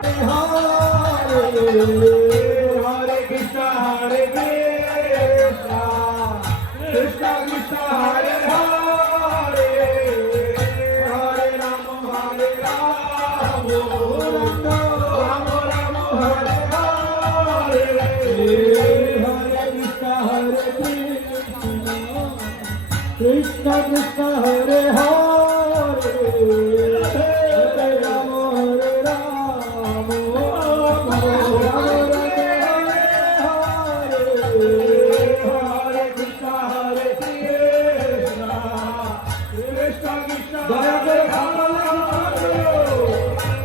Hare Krishna, Hare Krishna, Krishna Krishna, Hare Hare, Hare Rama, Hare Rama, Rama Rama, Hare Hare, Hare Krishna, Hare Krishna, Krishna Krishna, Hare Hare, Hare Rama, Hare Rama, দয়া করে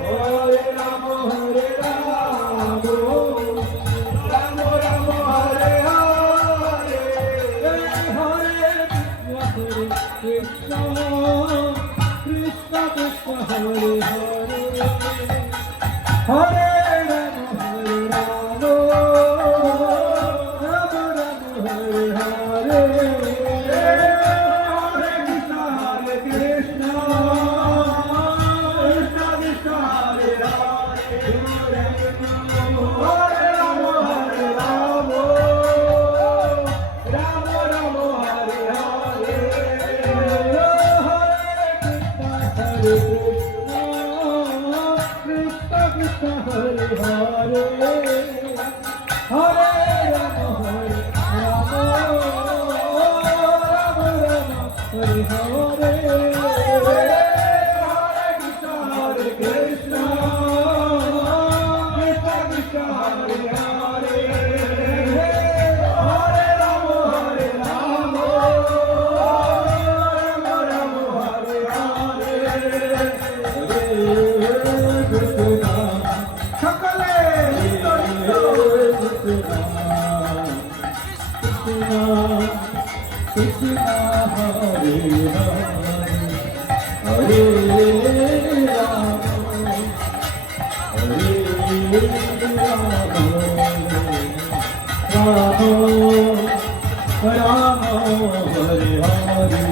হরে রাম হরে Ram Ram Ram Hare Hare Hare Krishna Krishna Krishna Hare Hare Hare Ram Ram Ram Hare Hare Hare Hare Hare Rama Hare Rama Rama Rama Hare Hare Hare Krishna Hare Krishna Krishna Krishna Hare Hare Hare Rama Hare Rama Rama Rama Hare Hare সকলে কৃষ্ণ হরে হরে রাম হরে Ram Ram Ram Hare Hare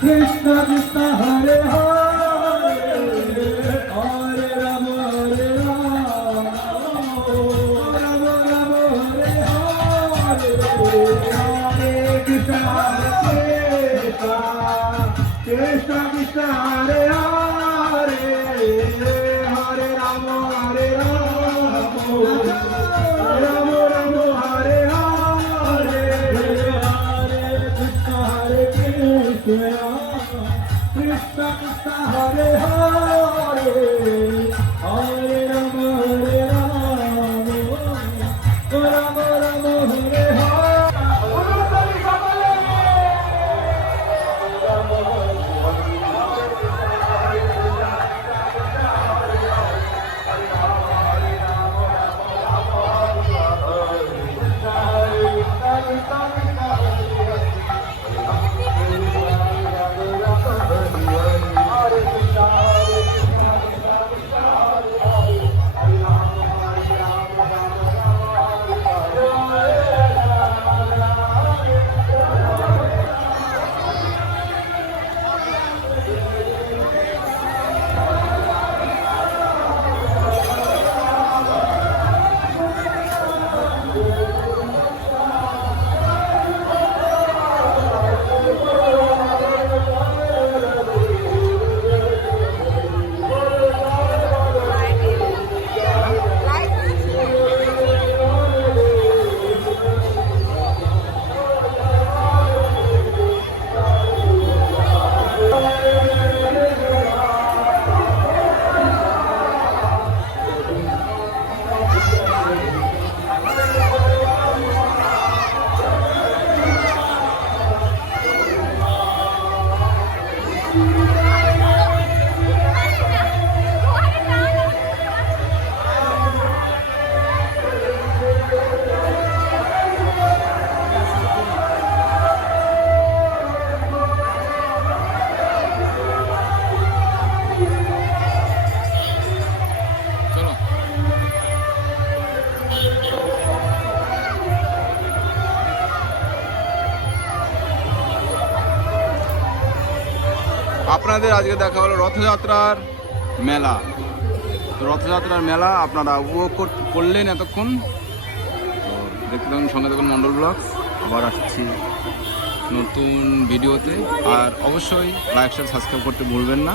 Krishna Krishna Hare Hare Rama Hare Rama Rama Rama Hare Hare Krishna Hare Krishna Krishna Krishna Hare Hare Krishna Krishna Hare Hare Hare Rama Hare Rama Rama Rama Hare Hare Hare Krishna Hare Krishna Krishna Krishna Hare Hare Hare Rama Hare Rama Rama Rama Hare Hare Hare আপনাদের আজকে দেখা হলো রথযাত্রার মেলা। তো রথযাত্রার মেলা আপনারা উপভোগ করলেন এতক্ষণ। তো দেখতে থাকুন, সঙ্গে থাকুন মন্ডল ব্লগস। আবার আসছি নতুন ভিডিওতে। আর অবশ্যই লাইক শেয়ার সাবস্ক্রাইব করতে ভুলবেন না।